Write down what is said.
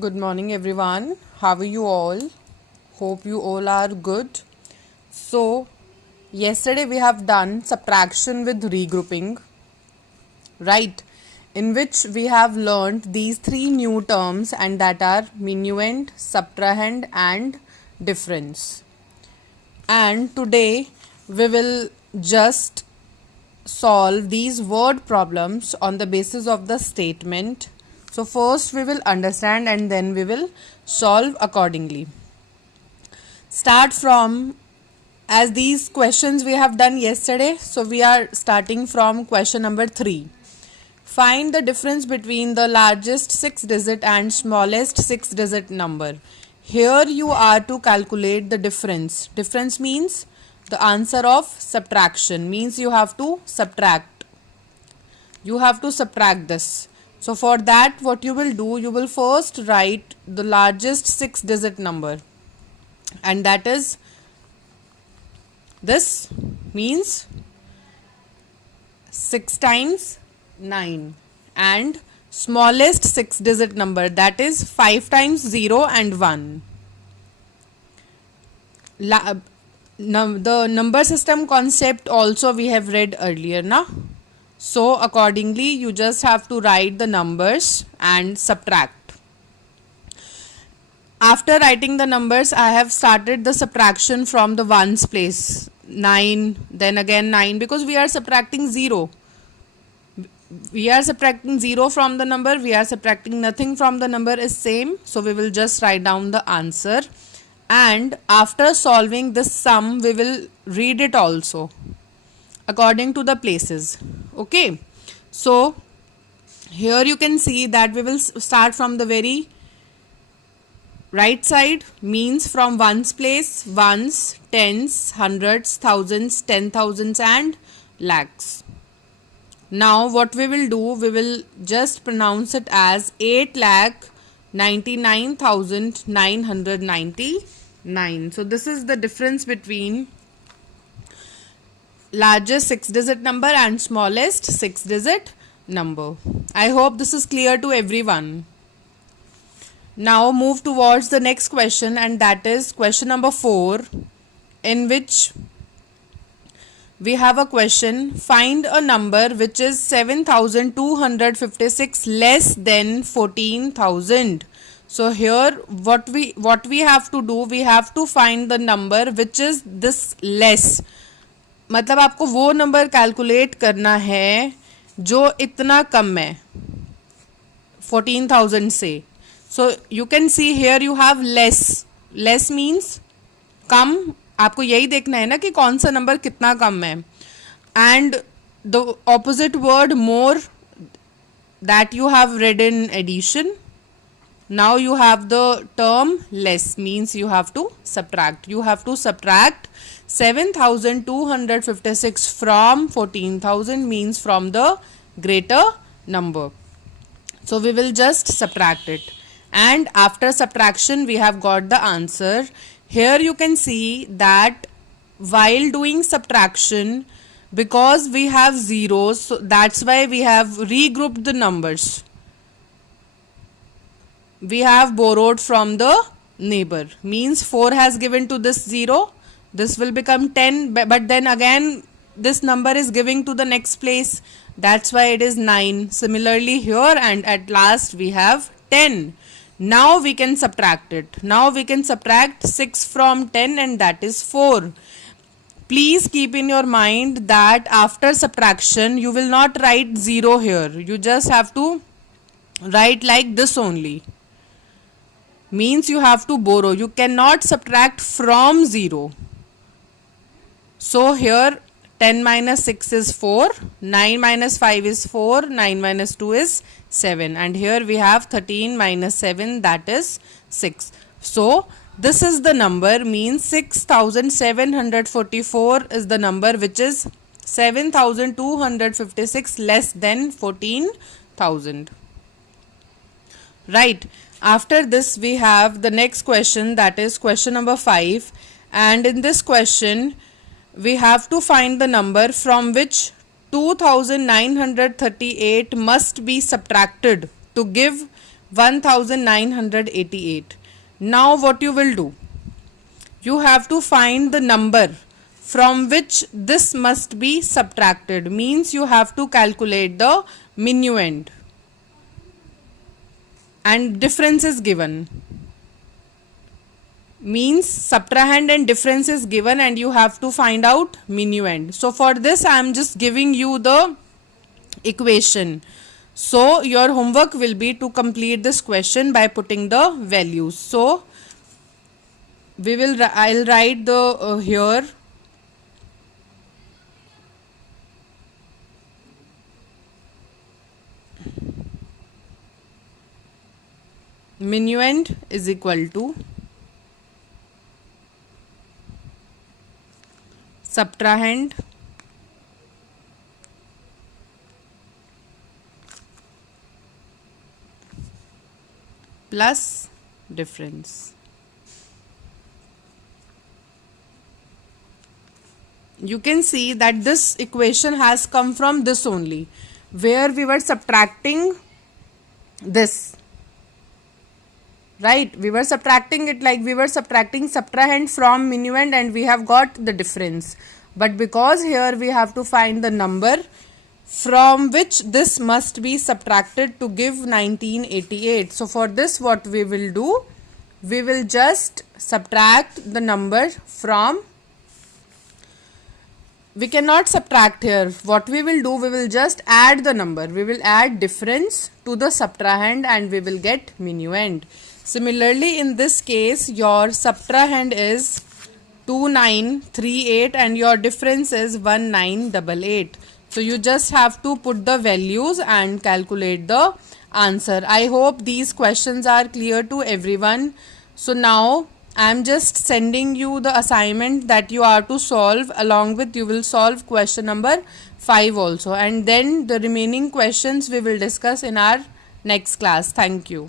Good morning, everyone. How are you all? Hope you all are good. So, yesterday we have done subtraction with regrouping, right? In which we have learned these three new terms, and that are minuend, subtrahend, and difference. And today we will just solve these word problems on the basis of the statement. So first we will understand and then we will solve accordingly. Start from, as these questions we have done yesterday, so we are starting from question number 3. Find the difference between the largest 6-digit and smallest 6-digit number. Here you are to calculate the difference. Difference means the answer of subtraction, means you have to subtract. You have to subtract this. So for that, what you will do, you will first write the largest 6-digit number, and that is this, means 6 times 9, and smallest 6-digit number, that is 5 times 0 and 1. The number system concept also we have read earlier, na? So accordingly you just have to write the numbers and subtract. After writing the numbers, I have started the subtraction from the ones place. 9, then again 9, because we are subtracting 0. We are subtracting 0 from the number, we are subtracting nothing from the number is same. So we will just write down the answer, and after solving this sum we will read it also according to the places. Okay, so here you can see that we will start from the very right side, means from ones place, ones, tens, hundreds, thousands, 10,000s and lakhs. Now what we will do, we will just pronounce it as 8,99,999. So this is the difference between largest 6-digit number and smallest 6-digit number. I hope this is clear to everyone. Now move towards the next question, and that is question number 4, in which we have a question: find a number which is 7,256 less than 14,000. So here what we have to do, we have to find the number which is this less. मतलब आपको वो number calculate करना है जो इतना कम है 14,000 से. So you can see here you have less. Less means कम. आपको यही देखना है ना कि कौन सा नंबर कितना कम है. And the opposite word more, that you have read in addition. Now you have the term less, means you have to subtract. You have to subtract 7,256 from 14,000, means from the greater number. So we will just subtract it, and after subtraction we have got the answer. Here you can see that while doing subtraction, because we have zeros, so that's why we have regrouped the numbers. We have borrowed from the neighbor, means 4 has given to this 0, this will become 10, but then again this number is giving to the next place, that's why it is 9. Similarly here, and at last we have 10. Now we can subtract it. Now we can subtract 6 from 10, and that is 4. Please keep in your mind that after subtraction you will not write 0 here. You just have to write like this only. Means you have to borrow. You cannot subtract from 0. So here 10 minus 6 is 4, 9 minus 5 is 4, 9 minus 2 is 7, and here we have 13 minus 7, that is 6. So this is the number, means 6,744 is the number which is 7,256 less than 14,000. Right. After this we have the next question, that is question number 5, and in this question we have to find the number from which 2,938 must be subtracted to give 1988. Now what you will do? You have to find the number from which this must be subtracted. Means you have to calculate the minuend. And difference is given. Means subtrahend and difference is given and you have to find out minuend. So for this I am just giving you the equation. So your homework will be to complete this question by putting the values. So I'll write the here minuend is equal to subtrahend plus difference. You can see that this equation has come from this only, where we were subtracting this. Right, we were subtracting it like we were subtracting subtrahend from minuend and we have got the difference. But because here we have to find the number from which this must be subtracted to give 1988. So for this what we will do? We will just subtract the number from. We cannot subtract here. What we will do? We will just add the number. We will add difference to the subtrahend and we will get minuend. Similarly, in this case, your subtrahend is 2938 and your difference is 1988. So you just have to put the values and calculate the answer. I hope these questions are clear to everyone. So now I am just sending you the assignment that you are to solve. Along with you will solve question number 5 also, and then the remaining questions we will discuss in our next class. Thank you.